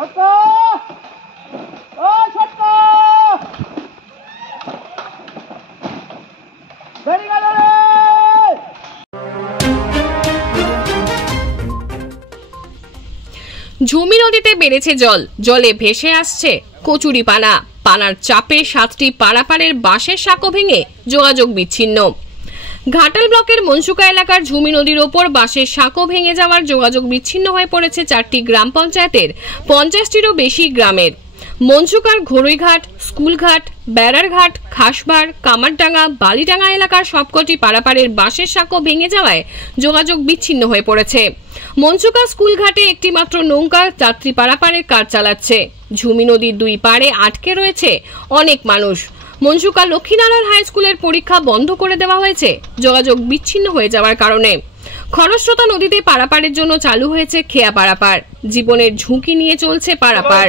ঝুমি নদীতে বেড়েছে জল, জলে ভেসে আসছে কচুরিপানা। পানার চাপে 7টি পারাপারের বাঁশের সাঁকো ভেঙে যোগাযোগ বিচ্ছিন্ন। ঘাটাল ব্লকের মনসুকা এলাকার ঝুমি নদীর ওপর বাঁশের সাঁকো ভেঙে যাওয়ার যোগাযোগ বিচ্ছিন্ন হয়ে পড়েছে 4টি গ্রাম পঞ্চায়েতের 50টিরও বেশি গ্রামের। মনসুকার ঘড়ইঘাট, স্কুলঘাট, বেড়ারঘাট, খাসবার, কামারডাঙ্গা, বালিডাঙ্গা এলাকার সবকটি পারাপারের বাঁশের সাঁকো ভেঙে যাওয়ায় যোগাযোগ বিচ্ছিন্ন হয়ে পড়েছে। মনসুকা স্কুলঘাটে একটি মাত্র নৌকা যাত্রী পারাপারের কাজ চালাচ্ছে। ঝুমি নদীর দুই পাড়ে আটকে রয়েছে অনেক মানুষ। মনসুকা লক্ষ্মীনারায়ণ হাই স্কুলের পরীক্ষা বন্ধ করে দেওয়া হয়েছে যোগাযোগ বিচ্ছিন্ন হয়ে যাওয়ার কারণে। খরস্রোতা নদীতে পারাপারের জন্য চালু হয়েছে খেয়া পারাপার। জীবনের ঝুঁকি নিয়ে চলছে পারাপার।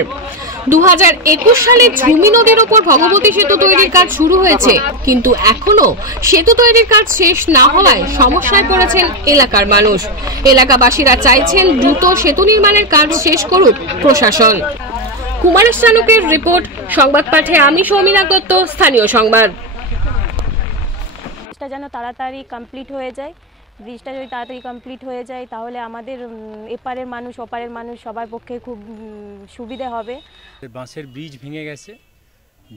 2021 সালে ঝুমি নদীর ওপর ভগবতী সেতু তৈরির কাজ শুরু হয়েছে, কিন্তু এখনো সেতু তৈরির কাজ শেষ না হওয়ায় সমস্যায় পড়েছেন এলাকার মানুষ। এলাকাবাসীরা চাইছেন দ্রুত সেতু নির্মাণের কাজ শেষ করুক প্রশাসন। কুমারেশ চানুকের রিপোর্ট, সংবাদ পাঠে আমি সৌমিনা দত্ত, স্থানীয় সংবাদ। ব্রিজটা যেন তাড়াতাড়ি কমপ্লিট হয়ে যায়। ব্রিজটা যদি তাড়াতাড়ি কমপ্লিট হয়ে যায় তাহলে আমাদের এপারের মানুষ ওপারের মানুষ সবার পক্ষে খুব সুবিধা হবে। বাঁশের ব্রিজ ভেঙে গেছে,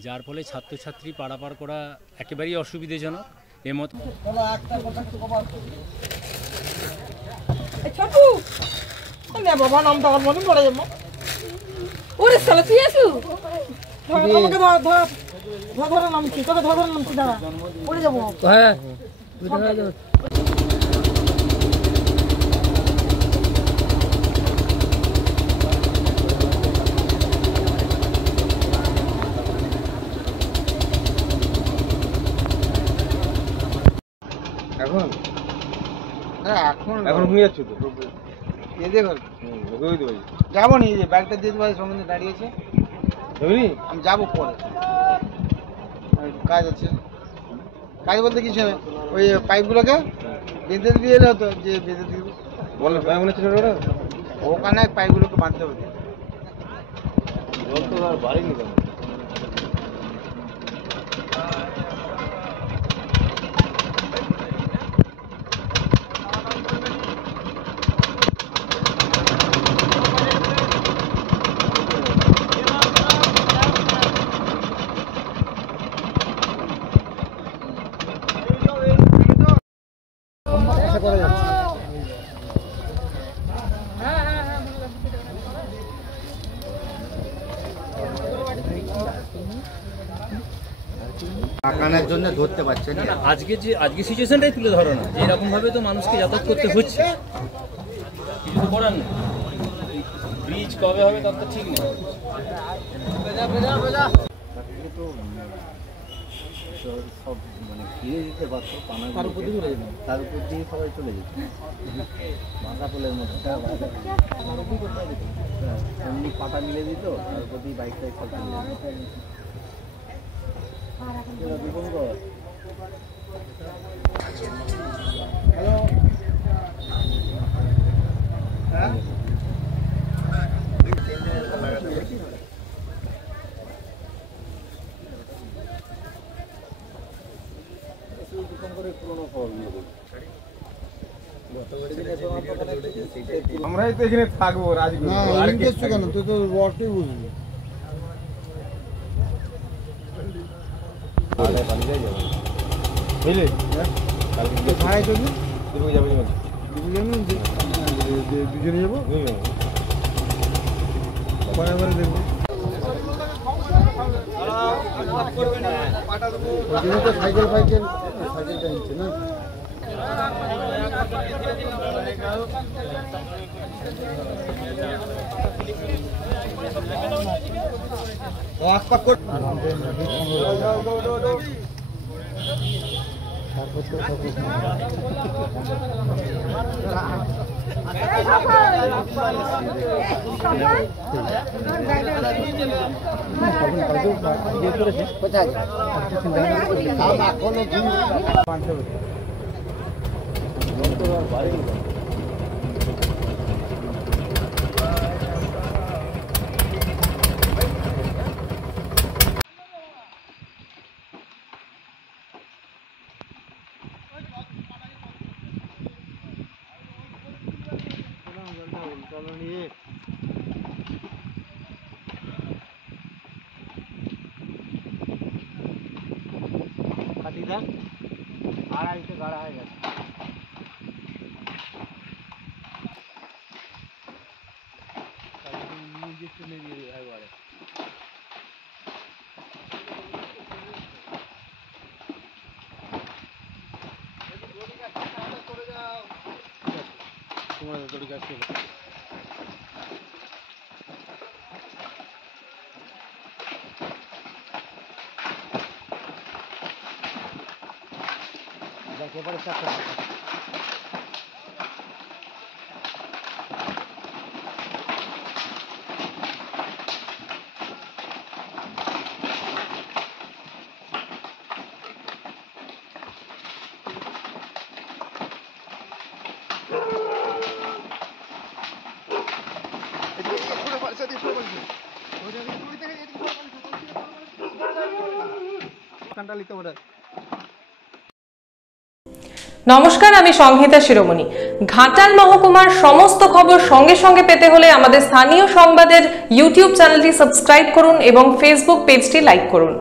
যার ফলে ছাত্রছাত্রী পারাপার করা একেবারেই অসুবিধাজনক। এর মতো বাবা নামটা আমার মনে পড়ে যাবো। ওরে সালা তুই আসু আমাকে ধরে নামছি, তোকে ধরে নামছি, দাঁড়া পড়ে যাবো। হ্যাঁ এখন এখন ঘুমিয়ে যাচ্ছ তো? যাবো নি, যে ব্যাগটা দিয়ে দেবো, সঙ্গে দাঁড়িয়েছে। আমি যাবো পরে, কাজ আছে। কাজ বলতে কিছু না, ওই পাইপগুলোকে বেঁধে দিয়ে এলে হতো, যে বেঁধে দিয়ে বললো মনে ছিল ওখানে পাইপগুলোকে বাঁধতে হবে। জল তো আর বাড়িনি কেন? আকানের জন্য ধরতে পারছে না। আজকে সিচুয়েশনটাই তুলে ধরো না, যে এরকম ভাবে তো মানুষকে যাতায়াত করতে হচ্ছে, কিছু তো করার নেই। ব্রিজ কবে হবে তার তো ঠিক নেই। সব মানে ফিরে দিতে পারতো, তার উপর দিয়ে সবাই চলে যেত মাথা পোলের মধ্যে। এমনি পাটা মিলে দিত, তার উপর দিয়ে বাইক টাইক সব চলে যেত। আমরাই তো এখানে থাকবো রাজগুরু। কেন তুই তো রডটাই বুঝবি। বুঝলি ভাড়াই চলবি, দুজনে যাবো, দেখবো। সাইকেল সাইকেলটা নিচ্ছে না। কোথায় দেখ আড়াইতে গাড়া হয়ে গেছে। তোমার দড়ি গাছ দেখে পরে চাপটা নমস্কার, আমি সংহিতা শিরোমণি। ঘাটাল মহকুমার সমস্ত খবর সঙ্গে সঙ্গে পেতে হলে আমাদের স্থানীয় সংবাদের ইউটিউব চ্যানেলটি সাবস্ক্রাইব করুন এবং ফেসবুক পেজটি লাইক করুন।